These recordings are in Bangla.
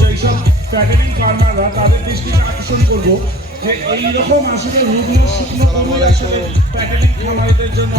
যেসব প্যাকেটিং ফার্মাররা তাদের দৃষ্টিকে আকর্ষণ করব। যে এইরকম আসলে রুগ্ন শুকনো কর্মী আসলে প্যাকেটিং খামারিদের জন্য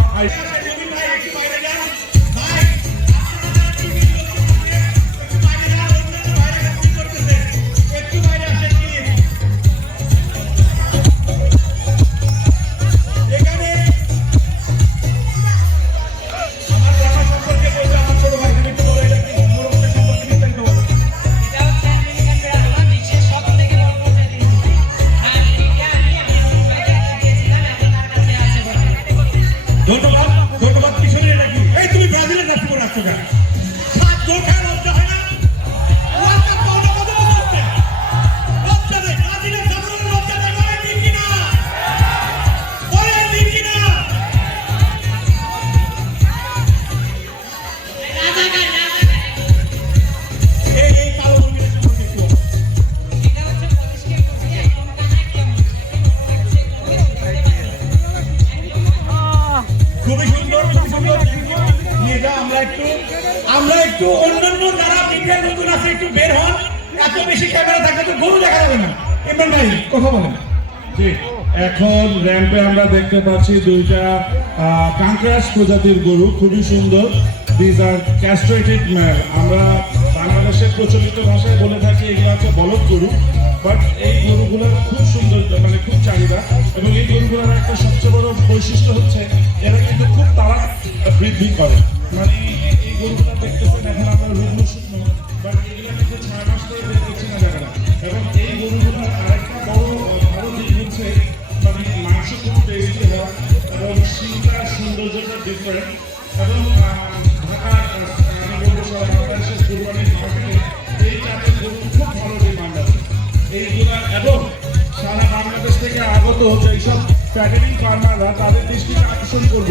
ধন্যবাদ পিছনে এটা কি? এই তুমি ব্রাজিলের নাচি করে রাখছো কেন একটু, আমরা একটু অন্যান্য যারা মিডিয়ার নতুন আছে, একটু বের হন। এত বেশি ক্যামেরা থাকলে তো গরু দেখা যাবে না। ইমরান ভাই কথা বলেন। এখন র্যাম্পে আমরা দেখতে পাচ্ছি দুইটা কাঙ্ক্রাস প্রজাতির গরু, খুবই সুন্দর। দিজ আর ক্যাস্ট্রেটেড ম্যাল আমরা বাংলাদেশের প্রচলিত ভাষায় বলে থাকি, এগুলো হচ্ছে বলদ গরু। বাট এই গরুগুলোর খুব সুন্দর মানে খুব চাহিদা। এবং এই গরুগুলোর একটা সবচেয়ে বড় বৈশিষ্ট্য হচ্ছে, এরা কিন্তু খুব তাড়া বৃদ্ধি করে। মানে এই- গরুগুলো দেখতেছেন, এখন আমরা বাট এগুলো কিন্তু ছয় মাস ধরে না দেখা এবং এই গরুগুলোর আরেকটা বড় ভালো দিক হচ্ছে মানে মাংস খুব এবং শিলটা সৌন্দর্যটা ডিফারেন্ট এবং ঢাকার আমি বলব সারা বাংলাদেশের কুরবানির গরু খুব ভালো ডিমান্ড আছে। এবং সারা বাংলাদেশ থেকে আগত যেসব প্যাকেটিং ফার্মাররা তাদের দৃষ্টিকে আকর্ষণ করব।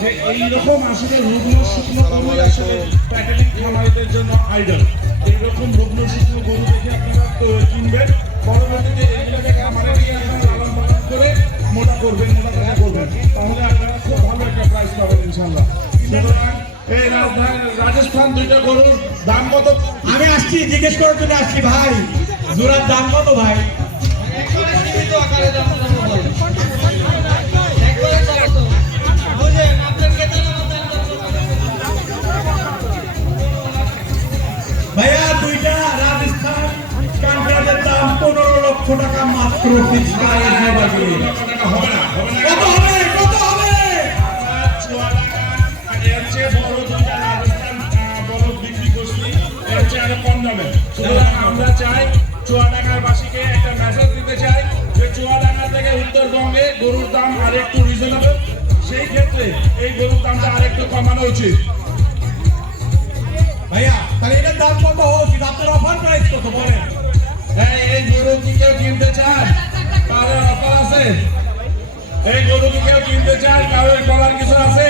যে এইরকম আসলে রুগ্ন শুকনো গরু আসলে প্যাকেটিং খামারিদের জন্য আইডল এইরকম রুগ্ন শুকনো গরু দেখে আপনারা কিনবেন। পরবর্তীতে এইগুলোকে খামারে নিয়ে আপনারা লালন পালন করে মোটা করবেন মোটা করে করবেন। তাহলে আপনারা খুব ভালো একটা প্রাইস পাবেন ইনশাল্লাহ সুতরাং এই রাজধানী রাজস্থান দুইটা গরুর দাম কত? আমি আসছি জিজ্ঞেস করার জন্য আসছি ভাই। জোড়ার দাম কত ভাই? লক্ষ টাকা মাত্র একটা মেসেজ দিতে চাই থেকে গরুর দাম আরেকটু সেই ক্ষেত্রে এই গরুর দামটা আরেকটু কমানো উচিত ভাইয়া, তাহলে এটার দাম কত? উচিত আপনার অফার প্রাইস কত বলেন? হ্যাঁ এই গরু কি কেউ কিনতে চান কারোর অফার আছে? এই গরু কি কেউ কিনতে চান কারোর বলার কিছু আছে?